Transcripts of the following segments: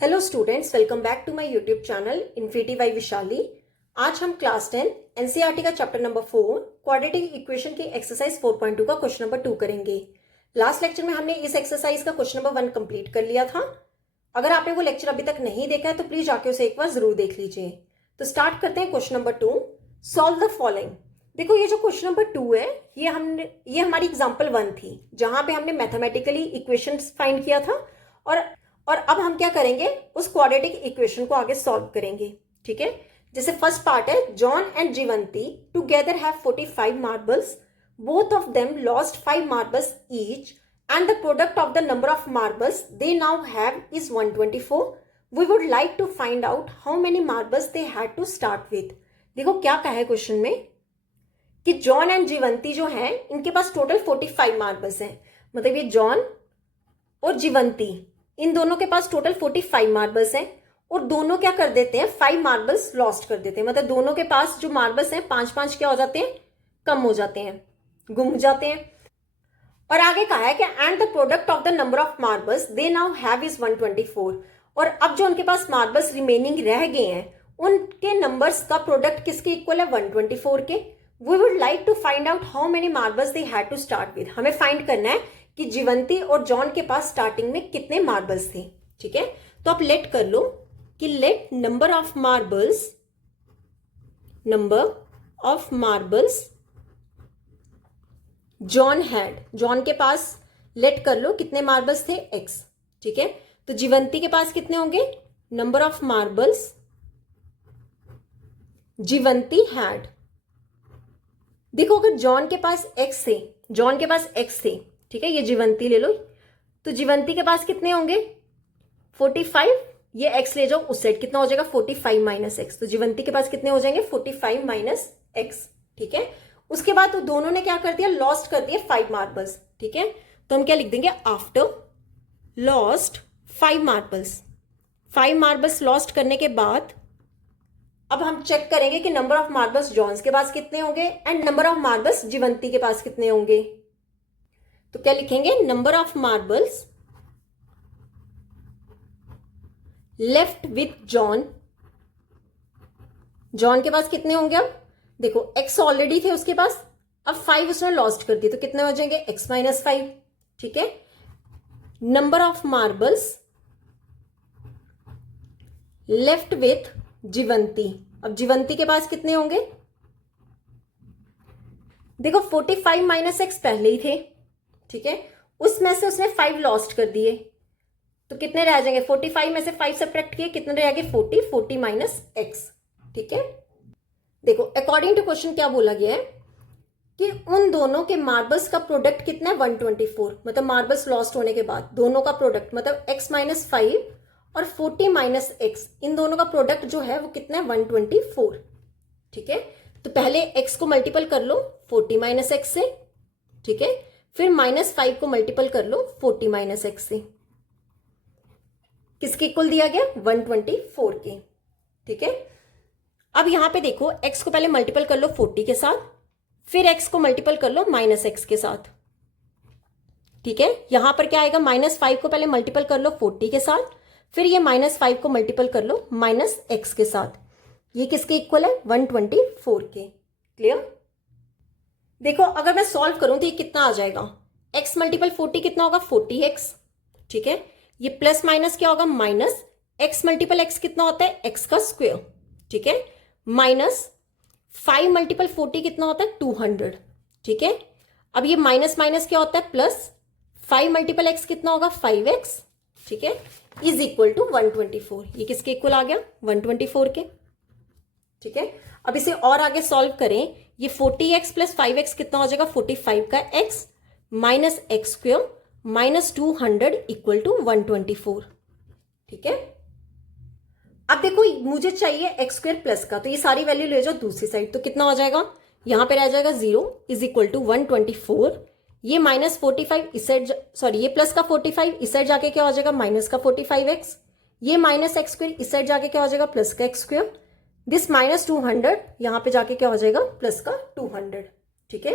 Hello students, welcome back to my YouTube channel Infinity by Vishali. आज हम class 10 NCERT का chapter number 4 quadratic equation की exercise 4.2 का question number 2 करेंगे। Last lecture में हमने इस एक्सरसाइज का क्वेश्चन नंबर 1 कंप्लीट कर लिया था। अगर आपने वो लेक्चर अभी तक नहीं देखा है तो प्लीज जाके उसे एक बार जरूर देख लीजिए। तो स्टार्ट करते हैं question number 2। Solve the following. देखो, ये जो क्वेश्चन नंबर 2 है ये हमारी एग्जाम्पल 1 थी, जहां पे हमने मैथमेटिकली इक्वेशन फाइंड किया था और अब हम क्या करेंगे, उस क्वाड्रेटिक इक्वेशन को आगे सॉल्व करेंगे। ठीक है, जैसे फर्स्ट पार्ट है, John and Jivanti together have 45 marbles, both of them lost 5 marbles each and the product of the number of marbles they now have is 124। We would like to find out how many marbles they had to start with. देखो क्या कहा है question में कि John and जीवंती जो है इनके पास total 45 marbles हैं। मतलब ये जॉन और जीवंती, इन दोनों के पास टोटल 45 मार्बल्स हैं और दोनों क्या कर देते हैं, 5 मार्बल्स लॉस्ट कर देते हैं। मतलब दोनों के पास जो मार्बल्स हैं 5-5 क्या हो जाते हैं, कम हो जाते हैं, गुम जाते हैं। और आगे कहा है कि and the product of the number of marbles they now have is 124। और अब जो उनके पास मार्बल्स रिमेनिंग रह गए हैं उनके नंबर्स का प्रोडक्ट किसके इक्वल है, 124 के। We would like to find out how many marbles they had to start with. हमें फाइंड करना है कि जीवंती और जॉन के पास स्टार्टिंग में कितने मार्बल्स थे। ठीक है, तो आप लेट कर लो कि let number of marbles John had, John के पास लेट कर लो कितने मार्बल्स थे, एक्स। ठीक है, तो जीवंती के पास कितने होंगे, नंबर ऑफ मार्बल्स जीवंती हैड। देखो, अगर जॉन के पास एक्स थे, ठीक है, ये जीवंती ले लो, तो जीवंती के पास कितने होंगे, 45। ये एक्स ले जाओ उस साइड, कितना हो जाएगा 45 माइनस एक्स। तो जीवंती के पास कितने हो जाएंगे, 45 माइनस एक्स। ठीक है, उसके बाद तो दोनों ने क्या कर दिया, लॉस्ट कर दिया 5 मार्बल्स। ठीक है, तो हम क्या लिख देंगे, after lost 5 marbles. 5 marbles lost करने के बाद अब हम चेक करेंगे कि नंबर ऑफ मार्बल्स जॉन्स के पास कितने होंगे एंड नंबर ऑफ मार्बल्स जीवंती के पास कितने होंगे। तो क्या लिखेंगे, number of marbles left with John. John के पास कितने होंगे, अब देखो एक्स ऑलरेडी थे उसके पास, अब 5 उसने लॉस्ट कर दिए, तो कितने हो जाएंगे, एक्स माइनस 5। ठीक है, number of marbles left with Jivanti. अब जीवंती के पास कितने होंगे, देखो 45 माइनस एक्स पहले ही थे। ठीक है, उसमें से उसने 5 लॉस्ट कर दिए, तो कितने रह जाएंगे, 45 में से 5 सब्ट्रैक्ट किए, कितने रह गए, 40 माइनस एक्स। ठीक है, देखो अकॉर्डिंग टू क्वेश्चन क्या बोला गया है कि उन दोनों के मार्बल्स का प्रोडक्ट कितना है, 124। मतलब मार्बल्स लॉस्ट होने के बाद दोनों का प्रोडक्ट, मतलब एक्स माइनस 5 और 40 माइनस एक्स, इन दोनों का प्रोडक्ट जो है वो कितना है, 124। ठीक है, तो पहले एक्स को मल्टीपल कर लो 40 माइनस एक्स से। ठीक है, फिर माइनस 5 को मल्टीपल कर लो 40 माइनस एक्स से, किसके इक्वल दिया गया, 124 के। ठीक है, अब यहां पे देखो x को पहले मल्टीपल कर लो 40 के साथ, फिर x को मल्टीपल कर लो माइनस एक्स के साथ। ठीक है, यहां पर क्या आएगा, माइनस 5 को पहले मल्टीपल कर लो 40 के साथ, फिर ये माइनस 5 को मल्टीपल कर लो माइनस एक्स के साथ। ये किसके इक्वल है, 124 के। क्लियर। देखो अगर मैं सॉल्व करूं तो ये कितना आ जाएगा, x मल्टीपल 40 कितना होगा, 40x। ठीक है, ये प्लस माइनस क्या होगा, माइनस x मल्टीपल x कितना होता है, x का स्क्वायर। ठीक है, माइनस 5 मल्टीपल 40 कितना होता है, 200। ठीक है, अब ये माइनस माइनस क्या होता है, प्लस 5 मल्टीपल x कितना होगा, 5x। ठीक है, इज इक्वल टू 124। ये किसके इक्वल आ गया, 124 के। ठीक है, अब इसे और आगे सॉल्व करें, ये 40x प्लस 5x कितना हो जाएगा, 45 का x minus x square minus 200 equal to 124। ठीक है, अब देखो मुझे चाहिए एक्स स्क्वायर प्लस का, तो ये सारी वैल्यू ले जाओ दूसरी साइड, तो कितना हो जाएगा, यहां पे रह जाएगा 0 इज इक्वल टू 124। ये माइनस 45 इस साइड, सॉरी ये प्लस का 45 इस साइड जाके क्या हो जाएगा, माइनस का 45x। ये माइनस एक्स स्क्वायर इस साइड जाके क्या हो जाएगा, प्लस का एक्स स्क्वायर। दिस माइनस 200 यहां पे जाके क्या हो जाएगा, प्लस का 200। ठीक है,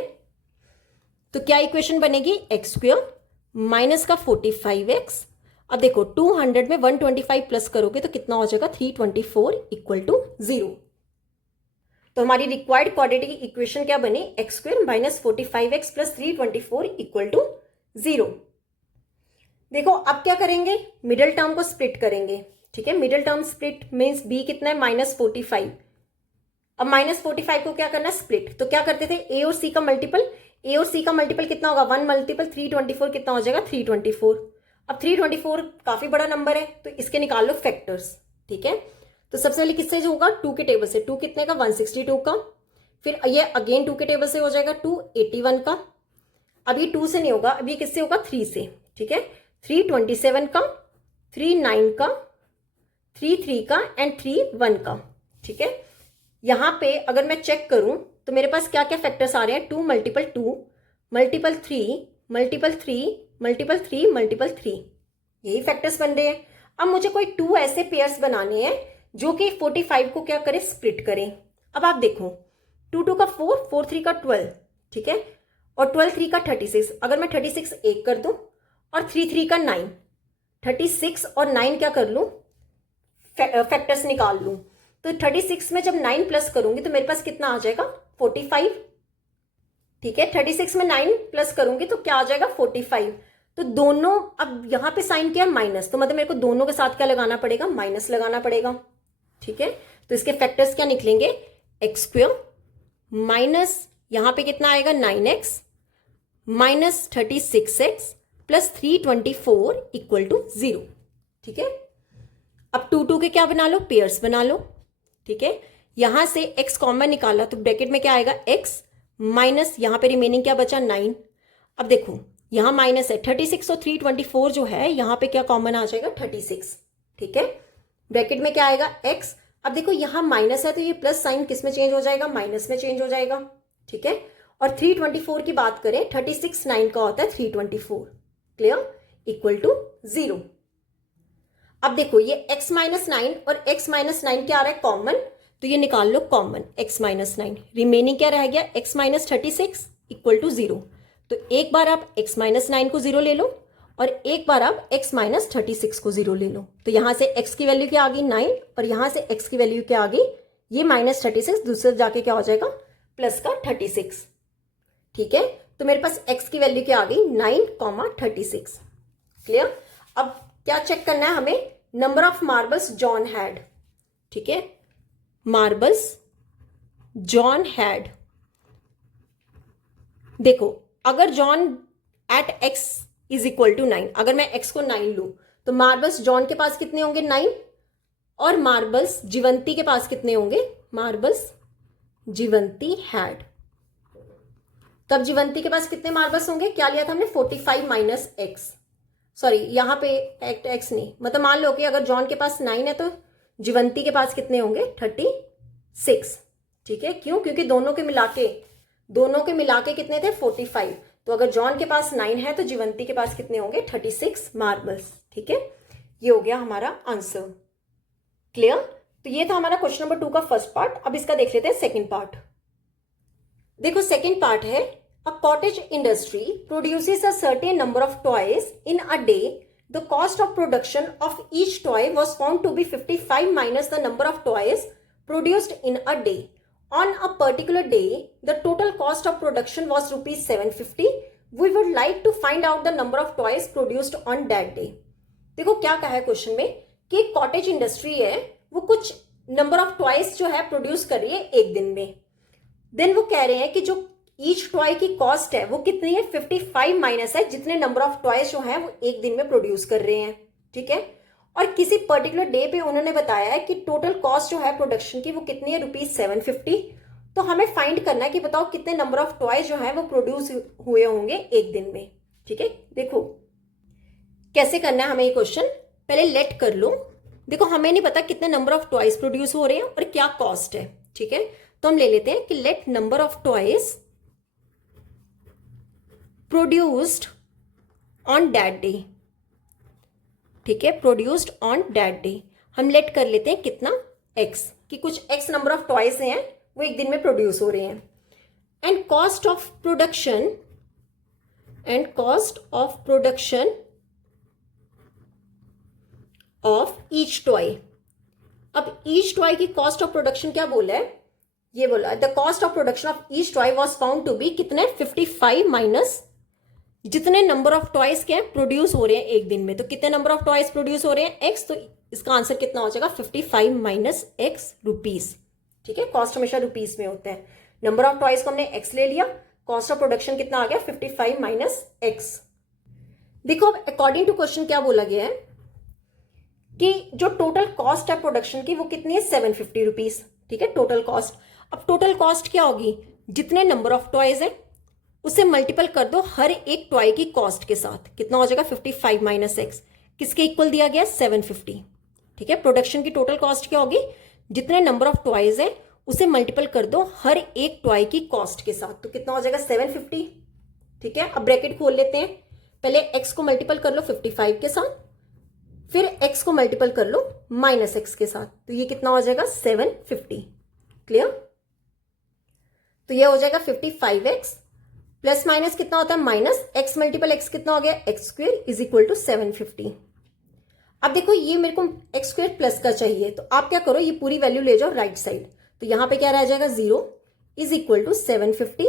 तो क्या इक्वेशन बनेगी, एक्स स्क्वायर माइनस का 45x अब देखो 200 में 125 प्लस करोगे तो कितना हो जाएगा 324 इक्वल टू 0। तो हमारी रिक्वायर्ड क्वाड्रेटिक इक्वेशन क्या बनी, x square minus 45x plus 324 equal to 0। देखो अब क्या करेंगे, मिडिल टर्म को स्प्लिट करेंगे। ठीक है, middle term split means b कितना है -45। अब -45 को क्या करना है, स्प्लिट। तो क्या करते थे, a और c का मल्टीपल, a और c का मल्टीपल कितना होगा 1 मल्टीपल 324 कितना हो जाएगा 324। अब 324 काफी बड़ा नंबर है तो इसके निकाल लो फैक्टर्स। ठीक है, तो सबसे पहले किससे जो होगा 2 के टेबल से, 2 कितने का 162 का, फिर ये अगेन 2 के टेबल से हो जाएगा 281 का। अब ये 2 से नहीं होगा, अब ये किससे होगा 3 से। ठीक है, 327 का, 39 का, 33 का एंड 31 का। ठीक है, यहां पे अगर मैं चेक करूं तो मेरे पास क्या क्या फैक्टर्स आ रहे हैं, 2 multiple 2 multiple 3 multiple 3 multiple 3 multiple 3, यही फैक्टर्स बन रहे हैं। अब मुझे कोई 2 ऐसे पेयर्स बनाने हैं जो कि 45 को क्या करे, स्प्लिट करें। अब आप देखो 2 2 का 4, 4 3 का 12। ठीक है, और 12 3 का 36। अगर मैं 36 एक कर दूं और 3 3 का 9, 36 और 9 क्या कर लूं, फैक्टर्स निकाल लूं। तो 36 में जब 9 प्लस करूंगी तो मेरे पास कितना आ जाएगा 45। ठीक है, 36 में 9 प्लस करूंगी तो क्या आ जाएगा 45। तो दोनों, अब यहां पे साइन किया माइनस, तो मतलब मेरे को दोनों के साथ क्या लगाना पड़ेगा, माइनस लगाना पड़ेगा। ठीक है, तो इसके फैक्टर्स क्या निकलेंगे, एक्स स्क्वायर माइनस यहां पे कितना आएगा 9x minus 36x plus 324 equal to 0। ठीक है, अब 2 2 के क्या बना लो, पेयर्स बना लो। ठीक है, यहां से x कॉमन निकाला तो ब्रैकेट में क्या आएगा x माइनस यहां पे रिमेनिंग क्या बचा 9। अब देखो यहां माइनस है, 36 और 324 जो है यहां पे क्या कॉमन आ जाएगा 36। ठीक है, ब्रैकेट में क्या आएगा x। अब देखो यहां माइनस है तो ये प्लस साइन किस में चेंज हो जाएगा, माइनस में चेंज हो जाएगा। ठीक है, और 324 की बात करें, 36 9 का होता है 324। Clear, equal to 0। अब देखो ये x माइनस 9 और x माइनस 9 क्या आ रहा है, कॉमन, तो ये निकाल लो कॉमन x माइनस 9। रिमेनिंग क्या रह गया x माइनस 36 इक्वल टू 0। तो एक बार आप x माइनस 9 को 0 ले लो और एक बार आप x माइनस 36 को 0 ले लो। तो यहां से x की वैल्यू क्या आ गई 9 और यहां से x की वैल्यू क्या आ गई, ये माइनस 36 दूसरे जाके क्या हो जाएगा प्लस का 36। ठीक है, तो मेरे पास x की वैल्यू क्या आ गई 9,36। क्लियर, अब क्या चेक करना है हमें, number of marbles John had. ठीक है, मार्बल्स जॉन हैड। देखो अगर John ate x is equal to 9, अगर मैं x को 9 लू तो मार्बल्स जॉन के पास कितने होंगे 9, और मार्बल्स जीवंती के पास कितने होंगे, मार्बल्स जीवंती हैड। तब जीवंती के पास कितने मार्बल्स होंगे, क्या लिया था हमने 45 माइनस एक्स, सॉरी यहाँ पे एक्स नहीं, मतलब मान लो कि अगर जॉन के पास 9 है तो जीवंती के पास कितने होंगे 36। ठीक है, क्यों, क्योंकि दोनों के मिला के कितने थे 45। तो अगर जॉन के पास 9 है तो जीवंती के पास कितने होंगे 36 मार्बल्स। ठीक है, ये हो गया हमारा आंसर। क्लियर, तो ये था हमारा क्वेश्चन नंबर 2 का फर्स्ट पार्ट। अब इसका देख लेते हैं सेकेंड पार्ट। देखो सेकेंड पार्ट है, a cottage industry produces a certain number of toys in a day. The cost of production of each toy was found to be 55 minus the number of toys produced in a day. On a particular day, the total cost of production was rupees 750. We would like to find out the number of toys produced on that day. देखो क्या कहा है question में कि cottage industry है, वो कुछ number of toys जो है प्रोड्यूस कर रही है एक दिन में। देन वो कह रहे हैं कि जो ईच टॉय की कॉस्ट है वो कितनी है 55 माइनस है जितने नंबर ऑफ टॉयज जो है वो एक दिन में प्रोड्यूस कर रहे हैं। ठीक है, और किसी पर्टिकुलर डे पे उन्होंने बताया है कि टोटल कॉस्ट जो है प्रोडक्शन की वो कितनी है रुपीज 750। तो हमें फाइंड करना है कि बताओ कितने नंबर ऑफ टॉयज जो है वो प्रोड्यूस हुए होंगे एक दिन में। ठीक है, देखो कैसे करना है हमें ये क्वेश्चन, पहले लेट कर लो। देखो हमें नहीं पता कितने नंबर ऑफ टॉयज प्रोड्यूस हो रहे हैं और क्या कॉस्ट है। ठीक है, तो हम ले लेते हैं कि let number of toys produced on that day. ठीक है, प्रोड्यूस्ड ऑन दैट डे हम लेट कर लेते हैं कितना x, कि कुछ x नंबर ऑफ टॉयज हैं वो एक दिन में प्रोड्यूस हो रहे हैं। And cost of production of each toy. अब ईच टॉय की कॉस्ट ऑफ प्रोडक्शन क्या बोला है, ये बोला है the cost of production of each toy was found to be कितने 55 माइनस जितने नंबर ऑफ टॉयज क्या प्रोड्यूस हो रहे हैं एक दिन में, तो कितने नंबर ऑफ टॉयज प्रोड्यूस हो रहे हैं एक्स, तो इसका आंसर कितना हो जाएगा 55 माइनस एक्स रुपीज। ठीक है, कॉस्ट हमेशा रुपीज में होता है, नंबर ऑफ टॉयज को हमने एक्स ले लिया, कॉस्ट ऑफ प्रोडक्शन कितना आ गया 55 माइनस एक्स। देखो अब अकॉर्डिंग टू क्वेश्चन क्या बोला गया है कि जो टोटल कॉस्ट है प्रोडक्शन की वो कितनी है 750 रुपीज। ठीक है, टोटल कॉस्ट। अब टोटल कॉस्ट क्या होगी, जितने नंबर ऑफ टॉयज है उसे मल्टीपल कर दो हर एक टॉय की कॉस्ट के साथ, कितना हो जाएगा 55 माइनस एक्स, किसके इक्वल दिया गया 750। ठीक है, प्रोडक्शन की टोटल कॉस्ट क्या होगी, जितने नंबर ऑफ टॉयज है उसे मल्टीपल कर दो हर एक टॉय की कॉस्ट के साथ, तो कितना हो जाएगा 750। ठीक है, अब ब्रैकेट खोल लेते हैं, पहले एक्स को मल्टीपल कर लो 55 के साथ, फिर एक्स को मल्टीपल कर लो माइनस एक्स के साथ, तो ये कितना हो जाएगा 750। क्लियर, तो ये हो जाएगा 55x प्लस माइनस कितना होता है माइनस एक्स मल्टीपल एक्स कितना हो गया x square is equal to 750। अब देखो ये मेरे को एक्स स्क्वेयर प्लस का चाहिए, तो आप क्या करो ये पूरी वैल्यू ले जाओ राइट साइड, तो यहां पे क्या रह जाएगा 0 इज इक्वल टू 750,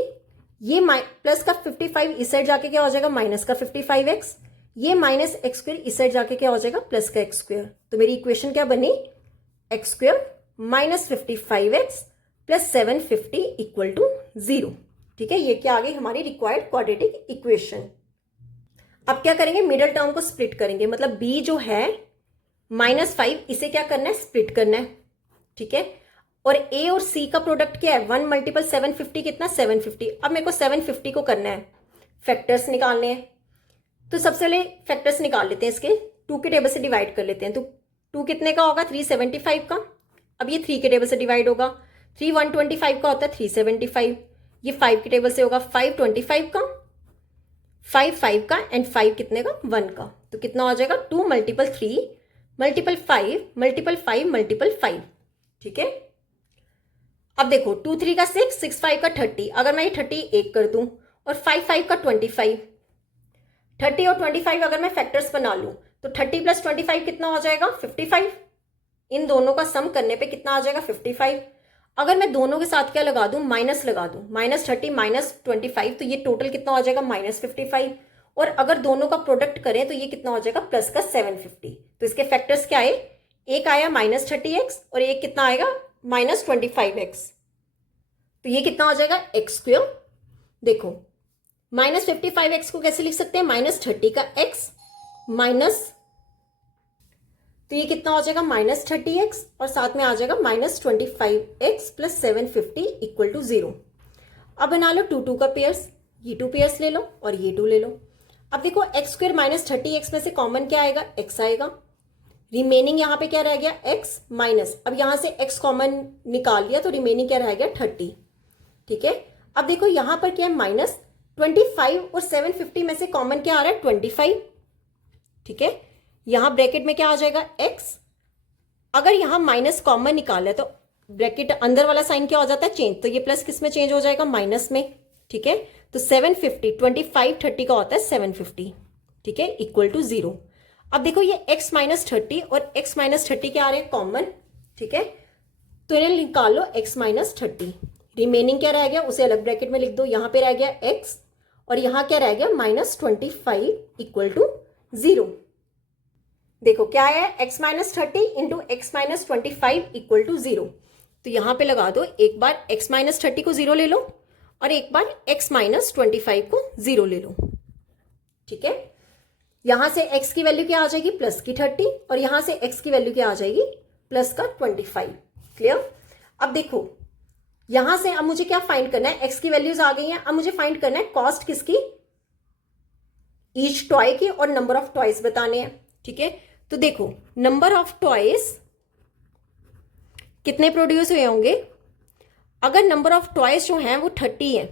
ये प्लस का 55 इस साइड जाके क्या हो जाएगा माइनस का 55x, ये माइनस एक्स स्क्वेयर इस साइड जाके क्या हो जाएगा प्लस का एक्स स्क्वेयर, तो मेरी इक्वेशन क्या बनी x square minus 55x plus 750 equal to 0। ठीक है, ये क्या आ गई हमारी रिक्वायर्ड क्वाड्रेटिक इक्वेशन। अब क्या करेंगे, मिडिल टर्म को स्प्लिट करेंगे, मतलब b जो है -5 इसे क्या करना है स्प्लिट करना है। ठीक है, और a और c का प्रोडक्ट क्या है 1 मल्टीपल 750 कितना 750। अब मेरे को 750 को करना है फैक्टर्स निकालने हैं, तो सबसे पहले फैक्टर्स निकाल लेते हैं, इसके 2 के टेबल से डिवाइड कर लेते हैं, तो 2 कितने का होगा 375 का, अब ये 3 के टेबल से डिवाइड होगा, 3 125 का होता है 375, ये 5 के टेबल से होगा 525 का, 5 5 का एंड 5 कितने का 1 का, तो कितना हो जाएगा 2 मल्टीपल 3 मल्टीपल 5 मल्टीपल 5 मल्टीपल 5। ठीक है, अब देखो 2 3 का 6 6 5 का 30, अगर मैं ये 38 कर दूं और 5 5 का 25, 30 और 25 अगर मैं फैक्टर्स बना लूं तो 30 प्लस 25 कितना हो जाएगा 55, इन दोनों का सम करने पे कितना आ जाएगा 55। अगर मैं दोनों के साथ क्या लगा दूं माइनस लगा दूं, -30 -25, तो ये टोटल कितना हो जाएगा -55, और अगर दोनों का प्रोडक्ट करें तो ये कितना हो जाएगा प्लस का 750। तो इसके फैक्टर्स क्या आए, एक आया -30x और एक कितना आएगा -25x, तो ये कितना हो जाएगा एक्स स्क्वेयर। देखो -55x को कैसे लिख सकते हैं -30 का x माइनस, तो ये कितना हो जाएगा -30x और साथ में आ जाएगा -25x प्लस 750 इक्वल टू 0। अब बना लो 2 2 का पेयर्स, ये 2 पेयर्स ले लो और ये 2 ले लो। अब देखो एक्स स्क्वेयर -30x में से कॉमन क्या आएगा x आएगा, रिमेनिंग यहाँ पे क्या रह गया x माइनस, अब यहाँ से x कॉमन निकाल लिया तो रिमेनिंग क्या रह गया 30। ठीक है, अब देखो यहाँ पर क्या है -25 और 750 में से कॉमन क्या आ रहा है 25। ठीक है, यहां ब्रैकेट में क्या आ जाएगा x, अगर यहां माइनस कॉमन निकाले तो ब्रैकेट अंदर वाला साइन क्या हो जाता है चेंज, तो ये प्लस किस में चेंज हो जाएगा माइनस में। ठीक है, तो 750 25 30 का होता है 750। ठीक है, इक्वल टू 0। अब देखो ये x -30 और x -30 क्या आ रहे हैं कॉमन। ठीक है, तो इन्हें निकाल लो x -30, रिमेनिंग क्या रह गया उसे अलग ब्रैकेट में लिख दो, यहां पे रह गया x और यहां क्या रह गया -25 इक्वल टू 0। देखो क्या है x -30 into x -25 equal to 0, तो यहां पे लगा दो, एक बार x -30 को 0 ले लो और एक बार x -25 को 0 ले लो। ठीक है, यहां से x की वैल्यू क्या आ जाएगी प्लस की 30 और यहां से x की वैल्यू क्या आ जाएगी प्लस का 25। क्लियर, अब देखो यहां से अब मुझे क्या फाइंड करना है, x की वैल्यूज आ गई हैं, अब मुझे फाइंड करना है कॉस्ट किसकी, ईच टॉय की, और नंबर ऑफ टॉयज बताने हैं। ठीक है, तो देखो नंबर ऑफ टॉयज कितने प्रोड्यूस हुए होंगे, अगर नंबर ऑफ टॉयज जो हैं वो 30 है।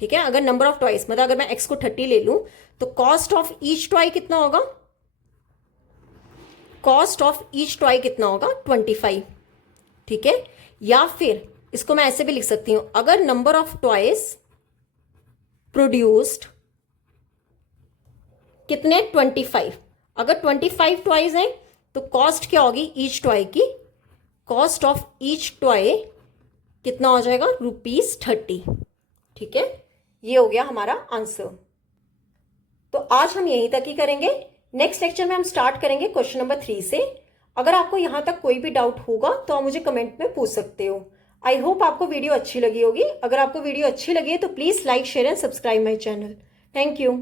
ठीक है, अगर नंबर ऑफ टॉयज मतलब अगर मैं x को 30 ले लूं तो कॉस्ट ऑफ ईच टॉय कितना होगा, कॉस्ट ऑफ ईच टॉय कितना होगा 25। ठीक है, या फिर इसको मैं ऐसे भी लिख सकती हूं, अगर नंबर ऑफ टॉयज प्रोड्यूस्ड कितने 25, अगर 25 टॉयज हैं तो कॉस्ट क्या होगी ईच टॉय की, कॉस्ट ऑफ ईच टॉय कितना हो जाएगा ₹30। ठीक है, ये हो गया हमारा आंसर। तो आज हम यहीं तक ही करेंगे। नेक्स्ट लेक्चर में हम स्टार्ट करेंगे क्वेश्चन नंबर 3 से। अगर आपको यहां तक कोई भी डाउट होगा तो आप मुझे कमेंट में पूछ सकते हो। आई होप आपको वीडियो अच्छी लगी होगी। अगर आपको वीडियो अच्छी लगी है तो please like share and subscribe my channel. Thank you.